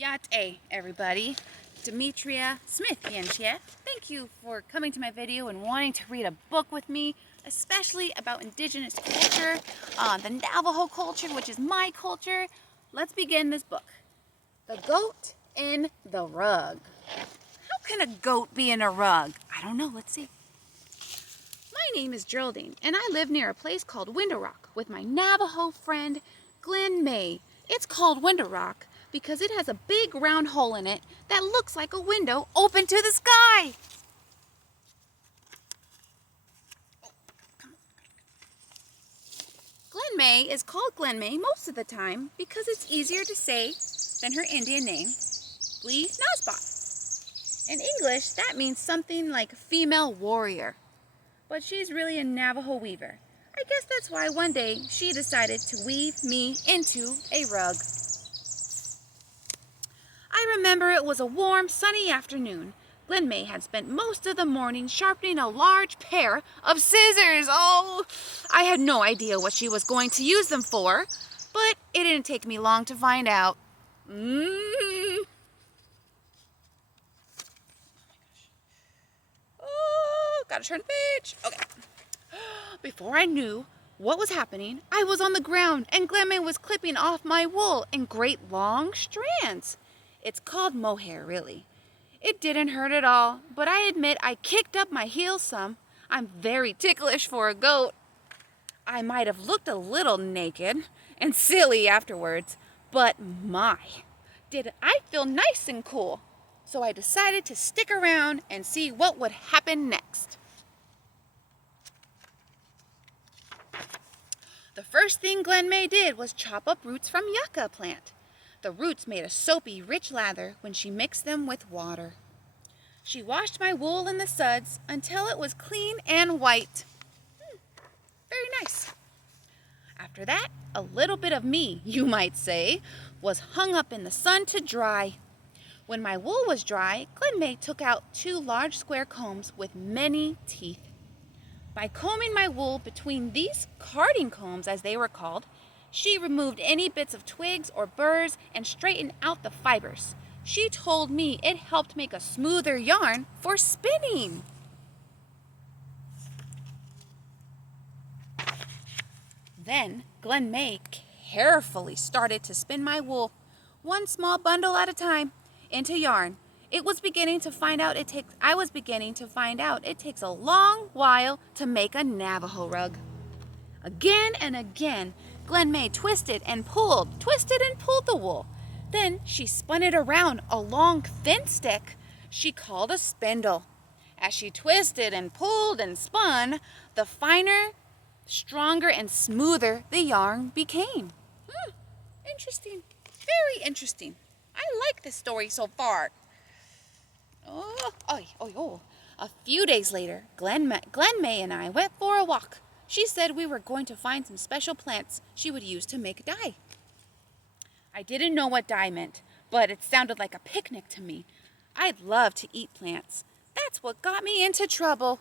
Yá'át'ééh, everybody. Demetria Smith here. Thank you for coming to my video and wanting to read a book with me, especially about Indigenous culture, the Navajo culture, which is my culture. Let's begin this book. The Goat in the Rug. How can a goat be in a rug? I don't know. Let's see. My name is Geraldine, and I live near a place called Window Rock with my Navajo friend, Glen Mei. It's called Window Rock because it has a big round hole in it that looks like a window open to the sky. Glen Mei is called Glen Mei most of the time because it's easier to say than her Indian name, Gli Nazbot. In English, that means something like female warrior, but she's really a Navajo weaver. I guess that's why one day she decided to weave me into a rug. I remember it was a warm, sunny afternoon. Lin Mei had spent most of the morning sharpening a large pair of scissors. Oh, I had no idea what she was going to use them for, but it didn't take me long to find out. Oh, gotta turn the page. Okay. Before I knew what was happening, I was on the ground and Glen Mei was clipping off my wool in great long strands. It's called Mohair, really. It didn't hurt at all, but I admit I kicked up my heels some. I'm very ticklish for a goat. I might have looked a little naked and silly afterwards, but did I feel nice and cool. So I decided to stick around and see what would happen next. The first thing Glen Mei did was chop up roots from yucca plant. The roots made a soapy, rich lather when she mixed them with water. She washed my wool in the suds until it was clean and white. Very nice. After that, a little bit of me, you might say, was hung up in the sun to dry. When my wool was dry, Glen Mei took out 2 large square combs with many teeth. By combing my wool between these carding combs, as they were called, she removed any bits of twigs or burrs and straightened out the fibers. She told me it helped make a smoother yarn for spinning. Then Glen Mei carefully started to spin my wool, one small bundle at a time, into yarn. I was beginning to find out it takes a long while to make a Navajo rug. Again and again, Glen Mei twisted and pulled the wool. Then she spun it around a long, thin stick she called a spindle. As she twisted and pulled and spun, the finer, stronger, and smoother the yarn became. Interesting. Very interesting. I like this story so far. A few days later, Glen Mei and I went for a walk. She said we were going to find some special plants she would use to make dye. I didn't know what dye meant, but it sounded like a picnic to me. I'd love to eat plants. That's what got me into trouble.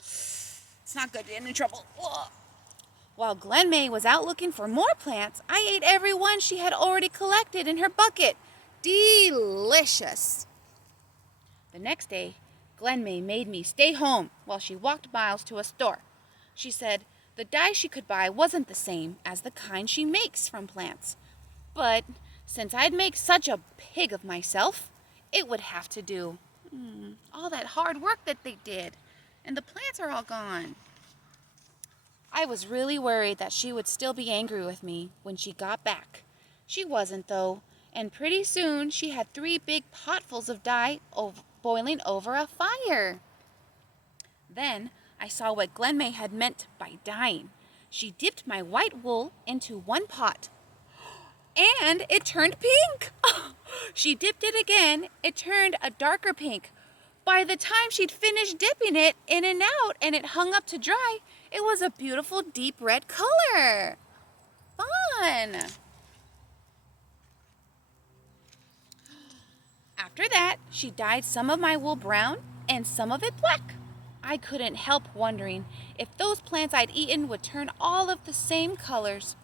It's not good to get in trouble. While Glen Mei was out looking for more plants, I ate every one she had already collected in her bucket. Delicious. The next day, Glen Mei made me stay home while she walked miles to a store. She said the dye she could buy wasn't the same as the kind she makes from plants. But since I'd make such a pig of myself, it would have to do. All that hard work that they did, and the plants are all gone. I was really worried that she would still be angry with me when she got back. She wasn't, though, and pretty soon she had 3 big potfuls of dye boiling over a fire. Then I saw what Glen Mei had meant by dyeing. She dipped my white wool into one pot, and it turned pink. She dipped it again. It turned a darker pink. By the time she'd finished dipping it in and out and it hung up to dry, it was a beautiful deep red color. Fun. After that, she dyed some of my wool brown and some of it black. I couldn't help wondering if those plants I'd eaten would turn all of the same colors.